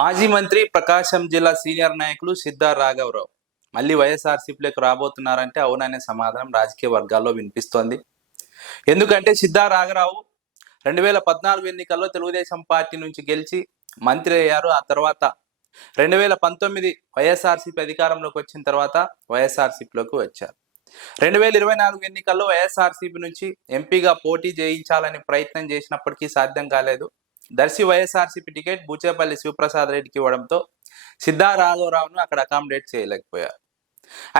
మాజీ మంత్రి ప్రకాశం జిల్లా సీనియర్ నాయకులు సిద్ధా రాఘవరావు మళ్ళీ వైఎస్ఆర్సీపీలోకి రాబోతున్నారంటే అవుననే సమాధానం రాజకీయ వర్గాల్లో వినిపిస్తోంది. ఎందుకంటే సిద్ధా రాఘవరావు 2014 ఎన్నికల్లో తెలుగుదేశం పార్టీ నుంచి గెలిచి మంత్రి అయ్యారు. ఆ తర్వాత 2019 వైఎస్ఆర్సీపీ అధికారంలోకి వచ్చిన తర్వాత వైఎస్ఆర్సీపీలోకి వచ్చారు. 2024 ఎన్నికల్లో వైఎస్ఆర్సీపీ నుంచి ఎంపీగా పోటీ చేయించాలని ప్రయత్నం చేసినప్పటికీ సాధ్యం కాలేదు. దర్శి వైఎస్ఆర్సీపీ టికెట్ బూచేపల్లి శివప్రసాద్ రెడ్డికి ఇవ్వడంతో సిద్ధా రాఘవరావును అక్కడ అకామిడేట్ చేయలేకపోయారు.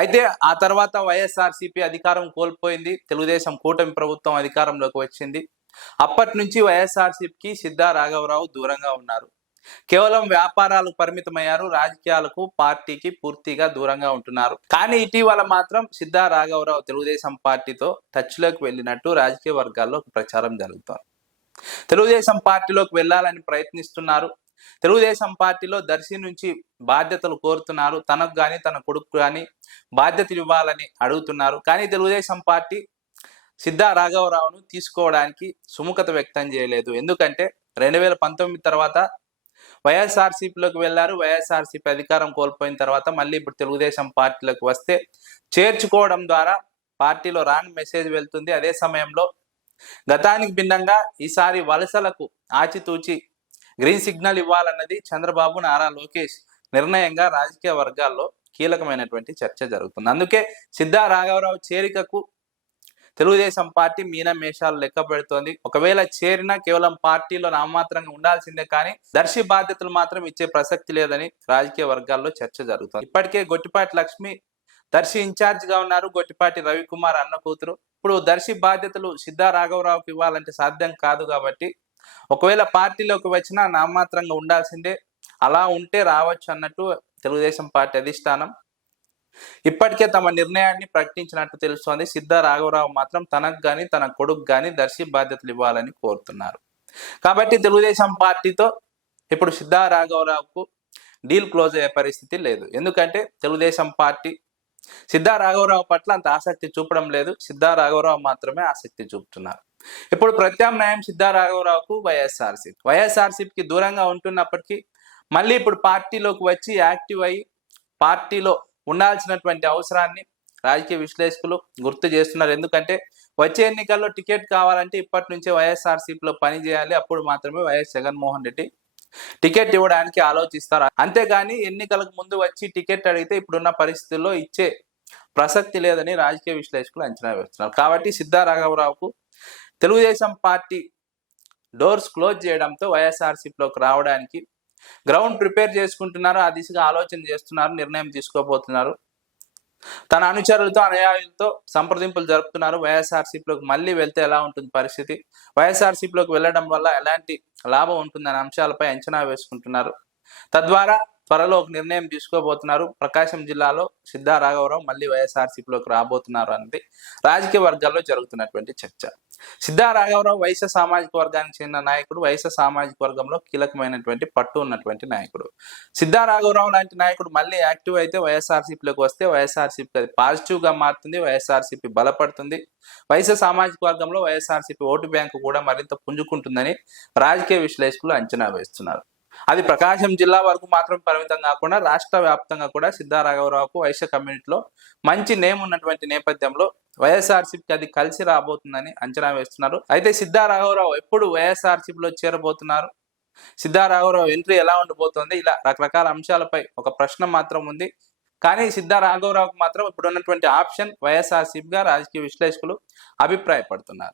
అయితే ఆ తర్వాత వైఎస్ఆర్సీపీ అధికారం కోల్పోయింది. తెలుగుదేశం కూటమి ప్రభుత్వం అధికారంలోకి వచ్చింది. అప్పటి నుంచి వైఎస్ఆర్సీపీకి సిద్ధా రాఘవరావు దూరంగా ఉన్నారు. కేవలం వ్యాపారాలకు పరిమితమయ్యారు. రాజకీయాలకు పార్టీకి పూర్తిగా దూరంగా ఉంటున్నారు. కానీ ఇటీవల మాత్రం సిద్ధా రాఘవరావు తెలుగుదేశం పార్టీతో టచ్లోకి వెళ్ళినట్టు రాజకీయ వర్గాల్లో ప్రచారం జరుగుతోంది. తెలుగుదేశం పార్టీలోకి వెళ్ళాలని ప్రయత్నిస్తున్నారు. తెలుగుదేశం పార్టీలో దర్శి నుంచి బాధ్యతలు కోరుతున్నారు. తనకు కానీ తన కొడుకు కానీ బాధ్యతలు ఇవ్వాలని అడుగుతున్నారు. కానీ తెలుగుదేశం పార్టీ సిద్ధా రాఘవరావును తీసుకోవడానికి సుముఖత వ్యక్తం చేయలేదు. ఎందుకంటే 2019 తర్వాత వైఎస్ఆర్సీపీలోకి వెళ్ళారు. వైఎస్ఆర్సీపీ అధికారం కోల్పోయిన తర్వాత మళ్ళీ ఇప్పుడు తెలుగుదేశం పార్టీలోకి వస్తే చేర్చుకోవడం ద్వారా పార్టీలో రాని మెసేజ్ వెళ్తుంది. అదే సమయంలో గతానికి భిన్నంగా ఈసారి వలసలకు ఆచితూచి గ్రీన్ సిగ్నల్ ఇవ్వాలన్నది చంద్రబాబు నారా లోకేష్ నిర్ణయంగా రాజకీయ వర్గాల్లో కీలకమైనటువంటి చర్చ జరుగుతుంది. అందుకే సిద్ధా రాఘవరావు చేరికకు తెలుగుదేశం పార్టీ మీనమేషాలు లెక్క పెడుతోంది. ఒకవేళ చేరినా కేవలం పార్టీలో నామమాత్రంగా ఉండాల్సిందే కానీ దర్శి బాధ్యతలు మాత్రం ఇచ్చే ప్రసక్తి లేదని రాజకీయ వర్గాల్లో చర్చ జరుగుతుంది. ఇప్పటికే గొట్టిపాటి లక్ష్మి దర్శి ఇన్ఛార్జ్ గా ఉన్నారు. గొట్టిపాటి రవికుమార్ అన్న కూతురు. ఇప్పుడు దర్శి బాధ్యతలు సిద్ధా రాఘవరావుకి ఇవ్వాలంటే సాధ్యం కాదు. కాబట్టి ఒకవేళ పార్టీలోకి వచ్చినా నామమాత్రంగా ఉండాల్సిందే, అలా ఉంటే రావచ్చు అన్నట్టు తెలుగుదేశం పార్టీ అధిష్టానం ఇప్పటికే తమ నిర్ణయాన్ని ప్రకటించినట్టు తెలుస్తోంది. సిద్ధా రాఘవరావు మాత్రం తనకు కానీ తన కొడుకు కానీ దర్శి బాధ్యతలు ఇవ్వాలని కోరుతున్నారు. కాబట్టి తెలుగుదేశం పార్టీతో ఇప్పుడు సిద్ధా రాఘవరావుకు డీల్ క్లోజ్ అయ్యే పరిస్థితి లేదు. ఎందుకంటే తెలుగుదేశం పార్టీ సిద్ధా రాఘవరావు పట్ల అంత ఆసక్తి చూపడం లేదు. సిద్ధా రాఘవరావు మాత్రమే ఆసక్తి చూపుతున్నారు. ఇప్పుడు ప్రత్యామ్నాయం సిద్ధా రాఘవరావుకు వైఎస్ఆర్సీపీకి దూరంగా ఉంటున్నప్పటికీ మళ్ళీ ఇప్పుడు పార్టీలోకి వచ్చి యాక్టివ్ అయ్యి పార్టీలో ఉండాల్సినటువంటి అవసరాన్ని రాజకీయ విశ్లేషకులు గుర్తు చేస్తున్నారు. ఎందుకంటే వచ్చే ఎన్నికల్లో టికెట్ కావాలంటే ఇప్పటి నుంచే వైఎస్ఆర్సీపీలో పని చేయాలి. అప్పుడు మాత్రమే వైఎస్ జగన్మోహన్ రెడ్డి టికెట్ ఇవ్వడానికి ఆలోచిస్తారు. అంతేగాని ఎన్నికలకు ముందు వచ్చి టికెట్ అడిగితే ఇప్పుడున్న పరిస్థితుల్లో ఇచ్చే ప్రసక్తి లేదని రాజకీయ విశ్లేషకులు అంచనా వేస్తున్నారు. కాబట్టి Siddha రాఘవరావుకు Telugu Desam party doors close చేయడంతో వైఎస్ఆర్సీపీలోకి రావడానికి గ్రౌండ్ ప్రిపేర్ చేసుకుంటున్నారు. ఆ దిశగా ఆలోచన చేస్తున్నారు, నిర్ణయం తీసుకోబోతున్నారు. తన అనుచరులతో అనుయాయులతో సంప్రదింపులు జరుపుతున్నారు. వైఎస్ఆర్సీపీలోకి మళ్ళీ వెళ్తే ఎలా ఉంటుంది పరిస్థితి, వైఎస్ఆర్సీపీలోకి వెళ్ళడం వల్ల ఎలాంటి లాభం ఉంటుందనే అంశాలపై అంచనా వేసుకుంటున్నారు. తద్వారా త్వరలో ఒక నిర్ణయం తీసుకోబోతున్నారు. ప్రకాశం జిల్లాలో సిద్ధా రాఘవరావు మళ్ళీ వైఎస్ఆర్సీపీలోకి రాబోతున్నారు అన్నది రాజకీయ వర్గాల్లో జరుగుతున్నటువంటి చర్చ. సిద్ధా రాఘవరావు వైశ్య సామాజిక వర్గానికి చెందిన నాయకుడు. వైశ్య సామాజిక వర్గంలో కీలకమైనటువంటి పట్టు ఉన్నటువంటి నాయకుడు. సిద్ధా రాఘవరావు లాంటి నాయకుడు మళ్ళీ యాక్టివ్ అయితే వైఎస్ఆర్సీపీలోకి వస్తే వైఎస్ఆర్సీపీ అది పాజిటివ్ గా మారుతుంది. వైఎస్ఆర్సీపీ బలపడుతుంది. వైశ్య సామాజిక వర్గంలో వైఎస్ఆర్సీపీ ఓటు బ్యాంకు కూడా మరింత పుంజుకుంటుందని రాజకీయ విశ్లేషకులు అంచనా వేస్తున్నారు. అది ప్రకాశం జిల్లా వరకు మాత్రం పరిమితం కాకుండా రాష్ట్ర వ్యాప్తంగా కూడా సిద్ధా రాఘవరావుకు వైశ్య కమ్యూనిటీలో మంచి నేమ్ ఉన్నటువంటి నేపథ్యంలో వైఎస్ఆర్సీపీకి అది కలిసి రాబోతుందని అంచనా వేస్తున్నారు. అయితే సిద్ధా రాఘవరావు ఎప్పుడు వైఎస్ఆర్సీపీలో చేరబోతున్నారు, సిద్ధా రాఘవరావు ఎంట్రీ ఎలా ఉండబోతోంది, ఇలా రకరకాల అంశాలపై ఒక ప్రశ్న మాత్రం ఉంది. కానీ సిద్ధా రాఘవరావుకు మాత్రం ఇప్పుడు ఉన్నటువంటి ఆప్షన్ వైఎస్ఆర్సీపీగా రాజకీయ విశ్లేషకులు అభిప్రాయపడుతున్నారు.